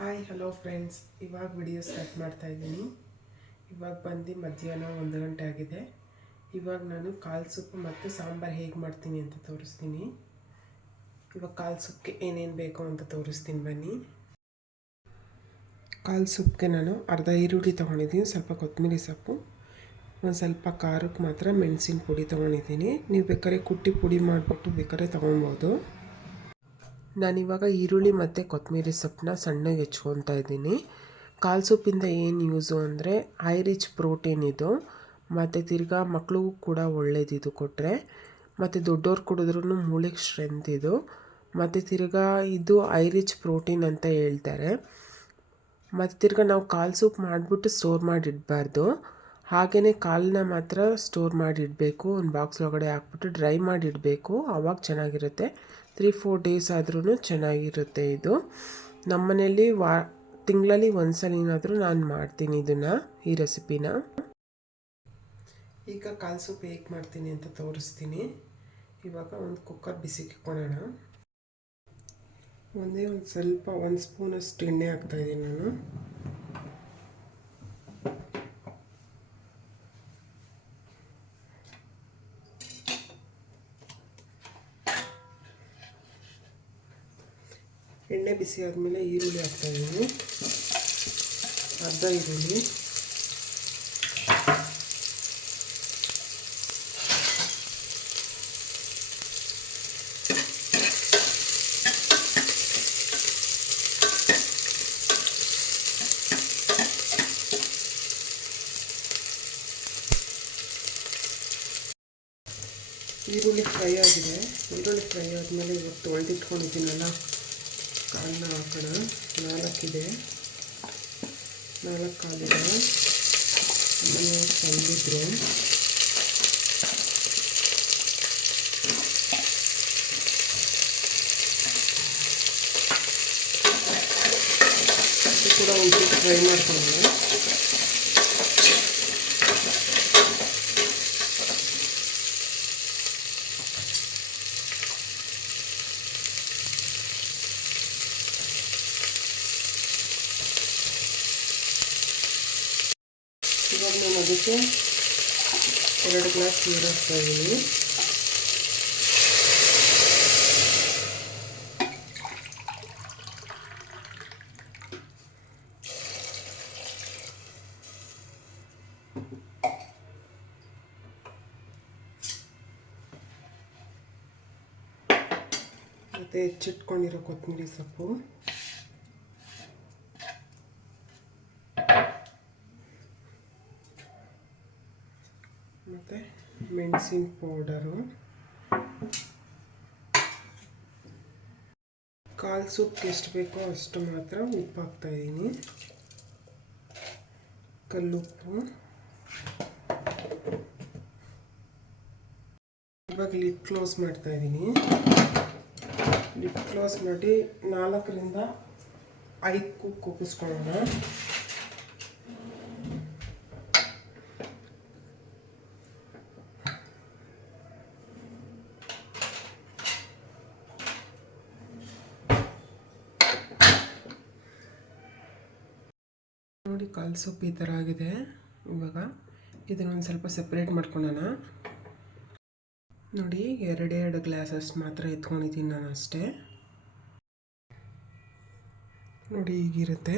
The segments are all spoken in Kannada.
ಹಾಯ್ ಹಲೋ ಫ್ರೆಂಡ್ಸ್, ಇವಾಗ ವಿಡಿಯೋ ಸ್ಟಾರ್ಟ್ ಮಾಡ್ತಾ ಇದ್ದೀನಿ. ಇವಾಗ ಬಂದು ಮಧ್ಯಾಹ್ನ 1 ಗಂಟೆ ಆಗಿದೆ. ಇವಾಗ ನಾನು ಕಾಳು ಸೊಪ್ಪು ಮತ್ತು ಸಾಂಬಾರು ಹೇಗೆ ಮಾಡ್ತೀನಿ ಅಂತ ತೋರಿಸ್ತೀನಿ. ಇವಾಗ ಕಾಳು ಸೊಪ್ಪಿಗೆ ಏನೇನು ಬೇಕು ಅಂತ ತೋರಿಸ್ತೀನಿ ಬನ್ನಿ. ಕಾಳು ಸೊಪ್ಪಿಗೆ ನಾನು ಅರ್ಧ ಈರುಳ್ಳಿ ತೊಗೊಂಡಿದ್ದೀನಿ, ಸ್ವಲ್ಪ ಕೊತ್ತಂಬರಿ ಸೊಪ್ಪು, ಒಂದು ಸ್ವಲ್ಪ ಖಾರಕ್ಕೆ ಮಾತ್ರ ಮೆಣಸಿನ ಪುಡಿ ತೊಗೊಂಡಿದ್ದೀನಿ. ನೀವು ಬೇಕಾದ್ರೆ ಕುಟ್ಟಿ ಪುಡಿ ಮಾಡಿಬಿಟ್ಟು ಬೇಕಾದ್ರೆ ತೊಗೊಬೋದು. ನಾನಿವಾಗ ಈರುಳ್ಳಿ ಮತ್ತು ಕೊತ್ತಂಬರಿ ಸೊಪ್ಪನ್ನ ಸಣ್ಣಗೆ ಹೆಚ್ಕೊತಾ ಇದ್ದೀನಿ. ಕಾಳು ಸೊಪ್ಪಿಂದ ಏನು ಯೂಸು ಅಂದರೆ ಹೈ ರಿಚ್ ಪ್ರೋಟೀನ್ ಇದು, ಮತ್ತು ತಿರ್ಗಾ ಮಕ್ಳಿಗೂ ಕೂಡ ಒಳ್ಳೇದಿದು ಕೊಟ್ಟರೆ, ಮತ್ತು ದೊಡ್ಡವ್ರು ಕುಡಿದ್ರೂ ಮೂಳೆಗೆ ಸ್ಟ್ರೆಂತ್ ಇದು, ಮತ್ತು ತಿರ್ಗಾ ಇದು ಹೈ ರಿಚ್ ಪ್ರೋಟೀನ್ ಅಂತ ಹೇಳ್ತಾರೆ. ಮತ್ತು ತಿರ್ಗಾ ನಾವು ಕಾಳು ಸೊಪ್ಪು ಮಾಡಿಬಿಟ್ಟು ಸ್ಟೋರ್ ಮಾಡಿಡಬಾರ್ದು, ಹಾಗೆಯೇ ಕಾಳನ್ನ ಮಾತ್ರ ಸ್ಟೋರ್ ಮಾಡಿಡಬೇಕು. ಒಂದು ಬಾಕ್ಸ್ ಒಳಗಡೆ ಹಾಕ್ಬಿಟ್ಟು ಡ್ರೈ ಮಾಡಿಡಬೇಕು, ಆವಾಗ ಚೆನ್ನಾಗಿರುತ್ತೆ. 3-4 ಡೇಸ್ ಆದ್ರೂ ಚೆನ್ನಾಗಿರುತ್ತೆ. ಇದು ನಮ್ಮ ಮನೆಯಲ್ಲಿ ತಿಂಗಳಲ್ಲಿ ಒಂದ್ಸಲಿನಾದರೂ ನಾನು ಮಾಡ್ತೀನಿ ಇದನ್ನು, ಈ ರೆಸಿಪಿನ. ಈಗ ಕಾಳು ಸೊಪ್ಪು ಹೇಗೆ ಮಾಡ್ತೀನಿ ಅಂತ ತೋರಿಸ್ತೀನಿ. ಇವಾಗ ಒಂದು ಕುಕ್ಕರ್ ಬಿಸಿಗೆ ಇಟ್ಕೊಳ್ಳೋಣ. ಒಂದು ಸ್ವಲ್ಪ 1 ಸ್ಪೂನಷ್ಟು ಎಣ್ಣೆ ಹಾಕ್ತಾಯಿದ್ದೀನಿ ನಾನು. ಎಣ್ಣೆ ಬಿಸಿ ಆದಮೇಲೆ ಈರುಳ್ಳಿ ಹಾಕ್ತಾಯಿದ್ದೀನಿ, ಅರ್ಧ ಈರುಳ್ಳಿ. ಈರುಳ್ಳಿ ಫ್ರೈ ಆಗಿದೆ. ಈರುಳ್ಳಿ ಫ್ರೈ ಆದಮೇಲೆ ಇವತ್ತು ತೊಳೆದಿಟ್ಕೊಂಡಿದ್ದೀನಲ್ಲ ಕಾಳನ್ನ ಹಾಕೋಣ. 4 ಕಾಲಿದೆ, ಆಮೇಲೆ ತಂದಿದ್ರು. ಇದು ಕೂಡ ಒಂಚೂರು ಫ್ರೈ ಮಾಡ್ಕೊಳ್ಳೋಣ. ಇವಾಗ ನಾನು ಅದಕ್ಕೆ 2 ಗ್ಲಾಸ್ ನೀರು ಹಾಕ್ತಾಯಿದ್ದೀನಿ. ಮತ್ತು ಹೆಚ್ಚಿಟ್ಕೊಂಡಿರೋ ಕೊತ್ತಂಬರಿ ಸೊಪ್ಪು, ಮತ್ತು ಮೆಣಸಿನ ಪೌಡರು. ಕಾಳು ಸೊಪ್ಪಿಗೆ ಎಷ್ಟು ಬೇಕೋ ಅಷ್ಟು ಮಾತ್ರ ಉಪ್ಪು ಹಾಕ್ತಾಯಿದ್ದೀನಿ, ಕಲ್ಲುಪ್ಪು. ಇವಾಗ ಲಿಡ್ ಕ್ಲೋಸ್ ಮಾಡ್ತಾಯಿದ್ದೀನಿ. ಲಿಡ್ ಕ್ಲೋಸ್ ಮಾಡಿ 4ರಿಂದ 5 ಕೂಗಿಸ್ಕೊಳ್ಳೋಣ. ನೋಡಿ, ಕಾಳು ಸೊಪ್ಪು ಈ ಥರ ಆಗಿದೆ. ಇವಾಗ ಇದನ್ನೊಂದು ಸ್ವಲ್ಪ ಸಪ್ರೇಟ್ ಮಾಡ್ಕೊಳ್ಳೋಣ. ನೋಡಿ, 2 ಗ್ಲಾಸಷ್ಟು ಮಾತ್ರ ಎತ್ಕೊಂಡಿದ್ದೀನಿ ನಾನು ಅಷ್ಟೇ. ನೋಡಿ, ಹೀಗಿರುತ್ತೆ.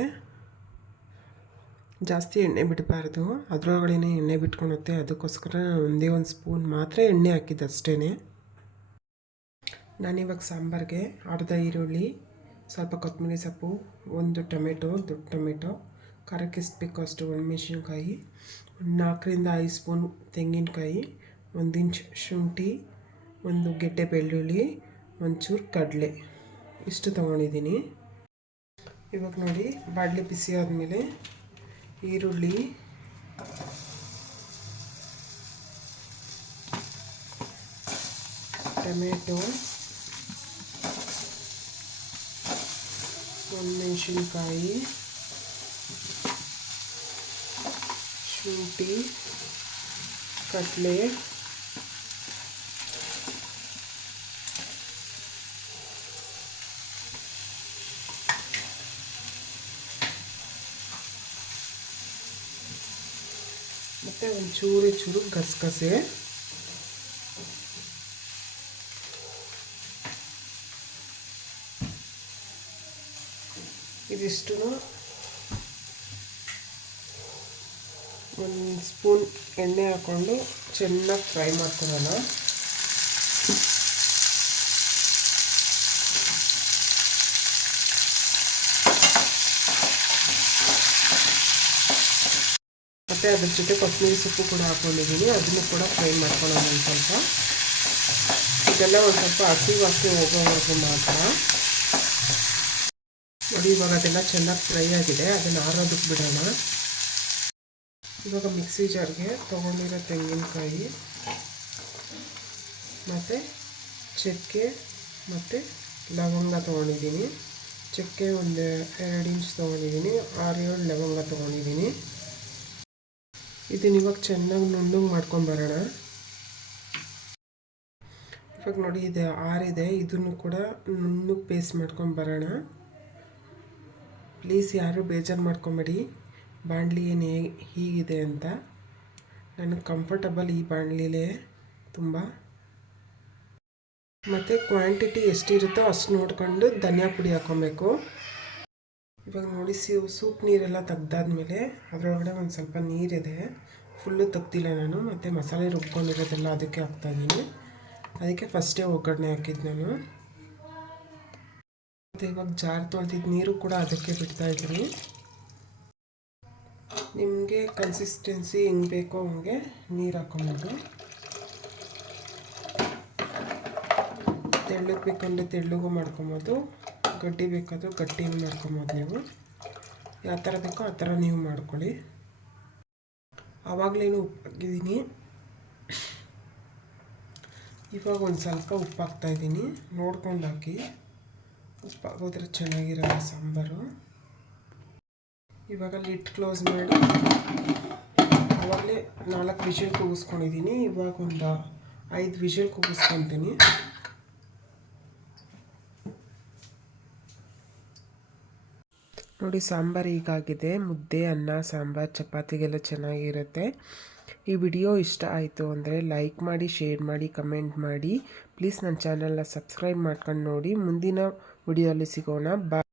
ಜಾಸ್ತಿ ಎಣ್ಣೆ ಬಿಡಬಾರ್ದು, ಅದರೊಳಗಡೆ ಎಣ್ಣೆ ಬಿಟ್ಕೊಳುತ್ತೆ. ಅದಕ್ಕೋಸ್ಕರ ನಾನು ಒಂದೇ 1 ಸ್ಪೂನ್ ಮಾತ್ರ ಎಣ್ಣೆ ಹಾಕಿದ್ದು ಅಷ್ಟೇ. ನಾನಿವಾಗ ಸಾಂಬಾರಿಗೆ ಅರ್ಧ ಈರುಳ್ಳಿ, ಸ್ವಲ್ಪ ಕೊತ್ತಂಬರಿ ಸೊಪ್ಪು, 1 ಟೊಮೆಟೊ, ದೊಡ್ಡ ಟೊಮೆಟೊ, ಖಾರಕ್ಕೆ ಎಷ್ಟು ಬೇಕೋ ಅಷ್ಟು ಒಣಮೆಣಸಿನ್ಕಾಯಿ, 4ರಿಂದ 5 ಸ್ಪೂನ್ ತೆಂಗಿನಕಾಯಿ, 1 ಇಂಚ್ ಶುಂಠಿ, 1 ಗೆಡ್ಡೆ ಬೆಳ್ಳುಳ್ಳಿ, ಒಂಚೂರು ಕಡಲೆ, ಇಷ್ಟು ತೊಗೊಂಡಿದ್ದೀನಿ. ಇವಾಗ ನೋಡಿ, ಬಾಣಲೆ ಬಿಸಿ ಆದಮೇಲೆ ಈರುಳ್ಳಿ, ಟೊಮೆಟೊ, ಒಣಮೆಣಸಿನ್ಕಾಯಿ, ಶುಂಠಿ, ಕಡಲೆ, ಮತ್ತು ಒಂಚೂರು ಗಸಗಸೆ, ಇದಿಷ್ಟು ಒಂದು ಸ್ಪೂನ್ ಎಣ್ಣೆ ಹಾಕ್ಕೊಂಡು ಚೆನ್ನಾಗಿ ಫ್ರೈ ಮಾಡ್ಕೊಳ್ಳೋಣ. ಮತ್ತು ಅದ್ರ ಜೊತೆ ಕೊತ್ತಂಬರಿ ಸೊಪ್ಪು ಕೂಡ ಹಾಕ್ಕೊಂಡಿದ್ದೀನಿ, ಅದನ್ನು ಕೂಡ ಫ್ರೈ ಮಾಡ್ಕೊಳ್ಳೋಣ ಒಂದು ಸ್ವಲ್ಪ. ಇದೆಲ್ಲ ಒಂದು ಸ್ವಲ್ಪ ಹಸಿ ವಾಸನೆ ಹೋಗೋವರೆಗೂ ಮಾತ್ರ. ನೋಡಿ ಇವಾಗ ಅದೆಲ್ಲ ಚೆನ್ನಾಗಿ ಫ್ರೈ ಆಗಿದೆ, ಅದನ್ನು ಆರೋದಕ್ಕೆ ಬಿಡೋಣ. ಇವಾಗ ಮಿಕ್ಸಿ ಜಾರ್ಗೆ ತೊಗೊಂಡಿರೋ ತೆಂಗಿನಕಾಯಿ ಮತ್ತು ಚಕ್ಕೆ ಮತ್ತು ಲವಂಗ ತೊಗೊಂಡಿದ್ದೀನಿ. ಚಕ್ಕೆ ಒಂದು 2 ಇಂಚ್ ತೊಗೊಂಡಿದ್ದೀನಿ, 6-7 ಲವಂಗ ತೊಗೊಂಡಿದ್ದೀನಿ. ಇದನ್ನ ಇವಾಗ ಚೆನ್ನಾಗಿ ನುಣ್ಣಗೆ ಮಾಡ್ಕೊಂಬರೋಣ. ಇವಾಗ ನೋಡಿ ಇದು ಆರಿದೆ, ಇದನ್ನು ಕೂಡ ನುಣ್ಣಗೆ ಪೇಸ್ಟ್ ಮಾಡ್ಕೊಂಬರೋಣ. ಪ್ಲೀಸ್ ಯಾರೂ ಬೇಜಾರು ಮಾಡ್ಕೊಬೇಡಿ, ಬಾಣಲಿ ಏನು ಹೀಗಿದೆ ಅಂತ. ನನಗೆ ಕಂಫರ್ಟಬಲ್ ಈ ಬಾಣಲಿಲೇ ತುಂಬ. ಮತ್ತು ಕ್ವಾಂಟಿಟಿ ಎಷ್ಟಿರುತ್ತೋ ಅಷ್ಟು ನೋಡ್ಕೊಂಡು ಧನಿಯಾ ಪುಡಿ ಹಾಕ್ಕೊಬೇಕು. ಇವಾಗ ನೋಡಿ ಸೂಪ್ ನೀರೆಲ್ಲ ತೆಗ್ದಾದ್ಮೇಲೆ ಅದರೊಳಗಡೆ ಒಂದು ಸ್ವಲ್ಪ ನೀರಿದೆ, ಫುಲ್ಲು ತೆಗ್ದಿಲ್ಲ ನಾನು. ಮತ್ತು ಮಸಾಲೆ ರುಬ್ಕೊಂಡಿರೋದೆಲ್ಲ ಅದಕ್ಕೆ ಹಾಕ್ತಾಯಿದ್ದೀನಿ. ಅದಕ್ಕೆ ಫಸ್ಟೇ ಒಗ್ಗರಣೆ ಹಾಕಿದ್ದು ನಾನು. ಮತ್ತು ಇವಾಗ ಜಾರ್ ತೊಳೆದಿದ್ದು ನೀರು ಕೂಡ ಅದಕ್ಕೆ ಬಿಡ್ತಾಯಿದ್ದೀನಿ. ನಿಮಗೆ ಕನ್ಸಿಸ್ಟೆನ್ಸಿ ಹೆಂಗೆ ಬೇಕೋ ಹಂಗೆ ನೀರು ಹಾಕ್ಕೊಬೋದು. ತೆಳ್ಳಗೆ ಬೇಕಂದರೆ ತೆಳ್ಳಗೂ ಮಾಡ್ಕೊಬೋದು, ಗಟ್ಟಿ ಬೇಕಾದರೂ ಗಟ್ಟಿನೂ ಮಾಡ್ಕೊಬೋದು. ನೀವು ಯಾವ ಥರ ಬೇಕೋ ಆ ಥರ ನೀವು ಮಾಡ್ಕೊಳ್ಳಿ. ಆವಾಗಲೇನು ಉಪ್ಪು ಹಾಕಿದ್ದೀನಿ, ಇವಾಗ ಒಂದು ಸ್ವಲ್ಪ ಉಪ್ಪು ಹಾಕ್ತಾಯಿದ್ದೀನಿ. ನೋಡ್ಕೊಂಡು ಹಾಕಿ, ಉಪ್ಪು ಹಾಕೋದ್ರೆ ಚೆನ್ನಾಗಿರಲ್ಲ ಸಾಂಬಾರು. ಇವಾಗ ಲಿಡ್ ಕ್ಲೋಸ್ ಮಾಡಿ ಆವಾಗಲೇ 4 ವಿಷಲ್ ಕೂಗಿಸ್ಕೊಂಡಿದ್ದೀನಿ. ಇವಾಗ ಒಂದು 5 ವಿಷಲ್ ಕೂಗಿಸ್ಕೊತೀನಿ. ನೋಡಿ ಸಾಂಬಾರು ಹೀಗಾಗಿದೆ. ಮುದ್ದೆ, ಅನ್ನ, ಸಾಂಬಾರು, ಚಪಾತಿಗೆಲ್ಲ ಚೆನ್ನಾಗಿರುತ್ತೆ. ಈ ವಿಡಿಯೋ ಇಷ್ಟ ಆಯಿತು ಅಂದರೆ ಲೈಕ್ ಮಾಡಿ, ಶೇರ್ ಮಾಡಿ, ಕಮೆಂಟ್ ಮಾಡಿ. ಪ್ಲೀಸ್ ನನ್ನ ಚಾನಲ್ನ ಸಬ್ಸ್ಕ್ರೈಬ್ ಮಾಡ್ಕೊಂಡು ನೋಡಿ. ಮುಂದಿನ ವಿಡಿಯೋಲಿ ಸಿಗೋಣ. ಬಾಯ್.